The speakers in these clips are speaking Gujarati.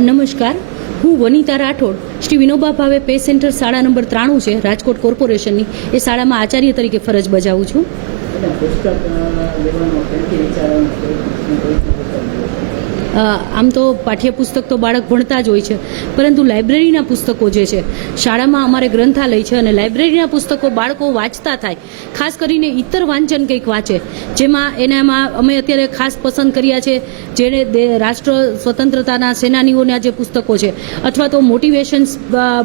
નમસ્કાર. હું વનિતા રાઠોડ, શ્રી વિનોબા ભાવે પે સેન્ટર શાળા નંબર ત્રાણું છે, રાજકોટ કોર્પોરેશનની. એ શાળામાં આચાર્ય તરીકે ફરજ બજાવું છું. આમ તો પાઠ્યપુસ્તક તો બાળક ભણતા જ હોય છે. પરંતુ લાઇબ્રેરીના પુસ્તકો જે છે, શાળામાં અમારે ગ્રંથાલય છે અને લાઇબ્રેરીના પુસ્તકો બાળકો વાંચતા થાય. ખાસ કરીને ઇતર વાંચન કંઈક વાંચે. જેમાં એનામાં અમે અત્યારે ખાસ પસંદ કર્યા છે, જેણે રાષ્ટ્ર સ્વતંત્રતાના સેનાનીઓના જે પુસ્તકો છે, અથવા તો મોટિવેશન્સ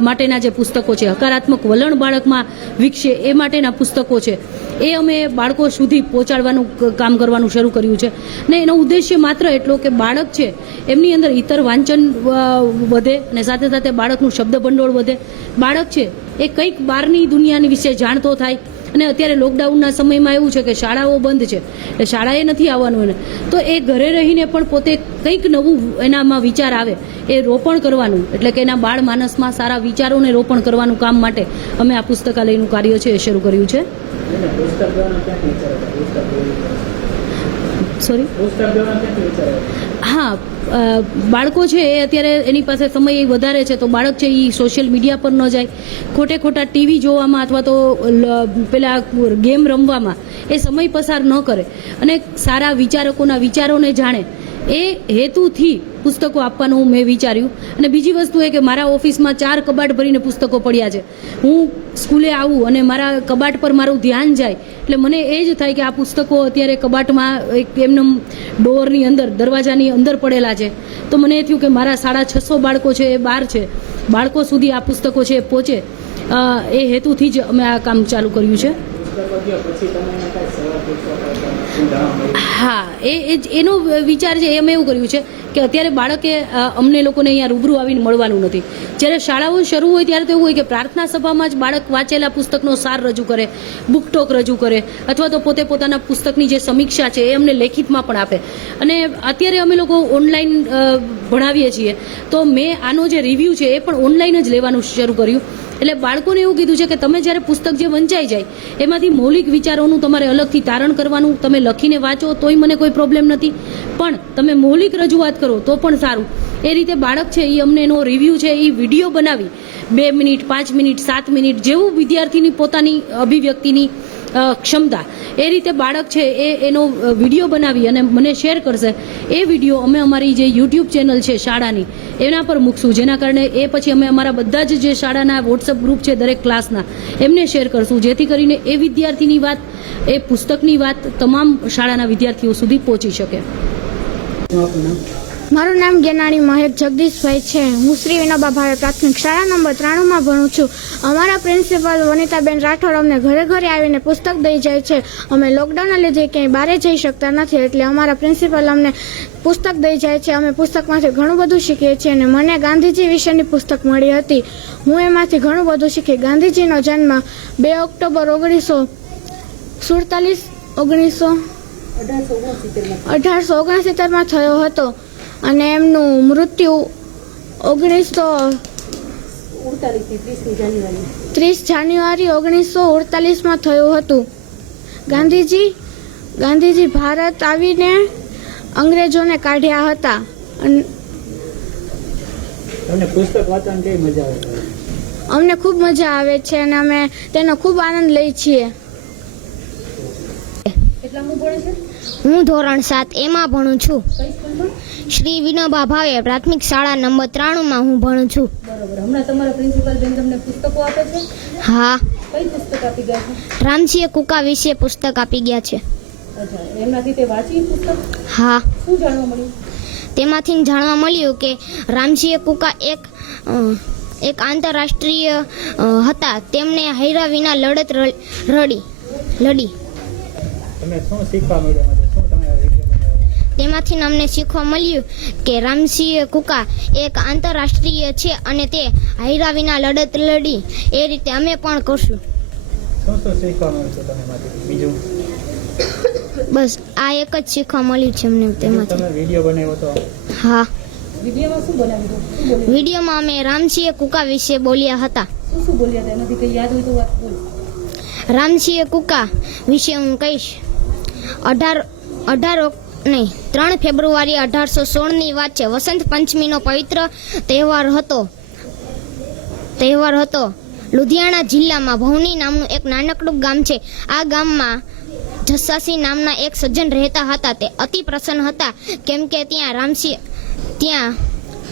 માટેના જે પુસ્તકો છે, હકારાત્મક વલણ બાળકમાં વિકસે એ માટેના પુસ્તકો છે. એ અમે બાળકો સુધી પહોંચાડવાનું કામ કરવાનું શરૂ કર્યું છે. ને એનો ઉદ્દેશ્ય માત્ર એટલો કે બાળક છે. એમની અંદર ઇતર વાંચન વધે અને સાથે સાથે બાળકનું શબ્દ ભંડોળ વધે. બાળક છે, એ કંઈક બહારની દુનિયાની વિશે જાણતો થાય. અને અત્યારે લોકડાઉનના સમયમાં એવું છે કે શાળાઓ બંધ છે, એટલે શાળાએ નથી આવવાનું એને. તો એ ઘરે રહીને પણ પોતે કંઈક નવું એનામાં વિચાર આવે, એ રોપણ કરવાનું. એટલે કે એના બાળ માનસમાં સારા વિચારોને રોપણ કરવાનું કામ માટે અમે આ પુસ્તકાલયનું કાર્ય છે, એ શરૂ કર્યું છે. સોરી? હા બાળકો છે એ અત્યારે એની પાસે સમય વધારે છે, તો બાળક છે એ સોશિયલ મીડિયા પર ન જાય ખોટે ખોટા ટીવી જોવામાં અથવા તો પેલા ગેમ રમવામાં એ સમય પસાર ન કરે અને સારા વિચારકોના વિચારોને જાણે એ હેતુથી પુસ્તકો આપવાનું મેં વિચાર્યું. અને બીજી વસ્તુ એ કે મારા ઓફિસમાં ચાર કબાટ ભરીને પુસ્તકો પડ્યા છે. હું સ્કૂલે આવું અને મારા કબાટ પર મારું ધ્યાન જાય, એટલે મને એ જ થાય કે આ પુસ્તકો અત્યારે કબાટમાં એક એમનેમ ડોરની અંદર, દરવાજાની અંદર પડેલા છે. તો મને એ થયું કે મારા સાડા છસો બાળકો છે, એ બહાર છે. બાળકો સુધી આ પુસ્તકો છે એ પહોંચે. એ હેતુથી જ અમે આ કામ ચાલુ કર્યું છે. હા, એ એનો વિચાર છે, એ અમે એવું કર્યું છે કે અત્યારે બાળકે અમને લોકોને અહીંયા રૂબરૂ આવીને મળવાનું નથી. જ્યારે શાળાઓ શરૂ હોય ત્યારે તો એવું હોય કે પ્રાર્થના સભામાં જ બાળક વાંચેલા પુસ્તકનો સાર રજૂ કરે બુકટોક રજૂ કરે, અથવા તો પોતે પોતાના પુસ્તકની જે સમીક્ષા છે, એ અમને લેખિતમાં પણ આપે. અને અત્યારે અમે લોકો ઓનલાઈન ભણાવીએ છીએ. તો મેં આનો જે રિવ્યૂ છે એ પણ ઓનલાઈન જ લેવાનું શરૂ કર્યું. એટલે બાળકોને એવું કીધું છે કે તમે જ્યારે પુસ્તક જે વંચાઈ જાય, એમાંથી મૌલિક વિચારોનું તમારે અલગથી તારણ કરવાનું, તમે લખીને વાંચો, તોય મને કોઈ પ્રોબ્લેમ નથી. પણ તમે મૌલિક રજૂઆત કરો તો પણ સારું. એ રીતે બાળક છે એ અમને એનો રિવ્યૂ છે એ વીડિયો બનાવી. બે મિનિટ, પાંચ મિનિટ, સાત મિનિટ જેવું વિદ્યાર્થીની પોતાની અભિવ્યક્તિની ક્ષમતા. એ રીતે બાળક છે એ એનો વીડિયો બનાવી અને મને શેર કરશે. એ વીડિયો અમે અમારી જે યુટ્યુબ ચેનલ છે શાળાની, એના પર મૂકશું. જેના કારણે એ પછી અમે અમારા બધા જ જે શાળાના વોટ્સઅપ ગ્રુપ છે દરેક ક્લાસના, એમને શેર કરશું. જેથી કરીને એ વિદ્યાર્થીની વાત, એ પુસ્તકની વાત તમામ શાળાના વિદ્યાર્થીઓ સુધી પહોંચી શકે? મારું નામ ગેનાણી મહેક જગદીશભાઈ છે. હું શ્રી વિનોબા ભાવે પ્રાથમિક શાળા નંબર ત્રાણુંમાં ભણું છું. અમારા પ્રિન્સિપાલ વનિતાબેન રાઠોડ અમને ઘરે ઘરે આવીને પુસ્તક દઈ જાય છે. અમે લોકડાઉનના લીધે ક્યાંય બહાર જઈ શકતા નથી એટલે અમારા પ્રિન્સિપાલ અમને પુસ્તક દઈ જાય છે. અમે પુસ્તકમાંથી ઘણું બધું શીખીએ છીએ અને મને ગાંધીજી વિશેની પુસ્તક મળી હતી. હું એમાંથી ઘણું બધું શીખી. ગાંધીજીનો જન્મ બે ઓક્ટોબર ઓગણીસો સુડતાલીસ ઓગણીસો અઢારસો ઓગણસિત્તેરમાં થયો હતો. અને એમનું મૃત્યુ ઓગણીસો ત્રીસ જાન્યુઆરી ઓગણીસો અડતાલીસમાં થયું હતું. ગાંધીજી ગાંધીજી ભારત આવીને અંગ્રેજોને કાઢ્યા હતા. અન- પુસ્તક વાંચવાની કેવી મજા આવે? અમને ખૂબ મજા આવે છે અને અમે તેનો ખૂબ આનંદ લઈએ છીએ. હું ધોરણ સાત એમાં ભણું છું. શ્રી વિનોબા ભાવે પ્રાથમિક શાળા નંબર ત્રાણુંમાં હું ભણું છું. બરોબર. હમણાં તમારા પ્રિન્સિપાલ બેન તમને પુસ્તકો આપે છે? હા. કઈ પુસ્તક આપી ગયા છે? રામસિંહ કુકા વિશે પુસ્તક આપી ગયા છે. અચ્છા. એમનાથી તે વાંચી પુસ્તક? હા. શું જાણવા મળ્યું? તેમાંથી જાણવા મળ્યું કે રામસિંહ કુકા એક એક આંતરરાષ્ટ્રીય હતા. તેમણે હૈરા વિના લડત રડી લડી. તમને શું શીખવા મળ્યું એમાંથી? શું તમે? તેમાંથી અમને શીખવા મળ્યું કે રામસિંહ કુકા એક આંતરરાષ્ટ્રીય છે અને તે હાઈરા વિના લડત લડી. એ રીતે અમે પણ કરશું. શું શું શીખવા મળ્યું છે તમે બીજું? બસ આ એક જ શીખવા મળ્યું છે અમને તેમાંથી. તમે વીડિયો બનાવ્યો તો? હા. વિડીયોમાં અમે રામસિંહ કુકા વિશે બોલ્યા હતા. શું શું બોલ્યા હતા? એમાંથી કઈ યાદ હોય તો વાત બોલ. રામસિંહ કુકા વિશે હું કહીશ. અઢાર અઢાર નહીં, ત્રણ ફેબ્રુઆરી અઢારસો સોળની વાત છે. વસંત પંચમીનો પવિત્ર તહેવાર હતો. તહેવાર હતો. લુધિયાણા જિલ્લામાં ભવની નામનું એક નાનકડું ગામ છે. આ ગામમાં જસ્સાસી નામના એક સજ્જન રહેતા હતા. તે અતિ પ્રસન્ન હતા. કેમ કે ત્યાં રામસી, ત્યાં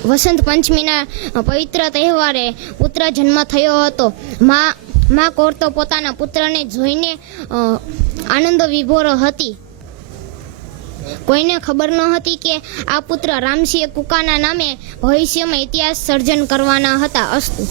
વસંત પંચમીના પવિત્ર તહેવારે પુત્ર જન્મ થયો હતો. મા મા કૌર તો પોતાના પુત્રને જોઈને આનંદ વિભોર હતી. કોઈને ખબર ન હતી કે આ પુત્ર રામસિંહ કુકાના નામે ભવિષ્યમાં ઇતિહાસ સર્જન કરવાના હતા અસ્તુ.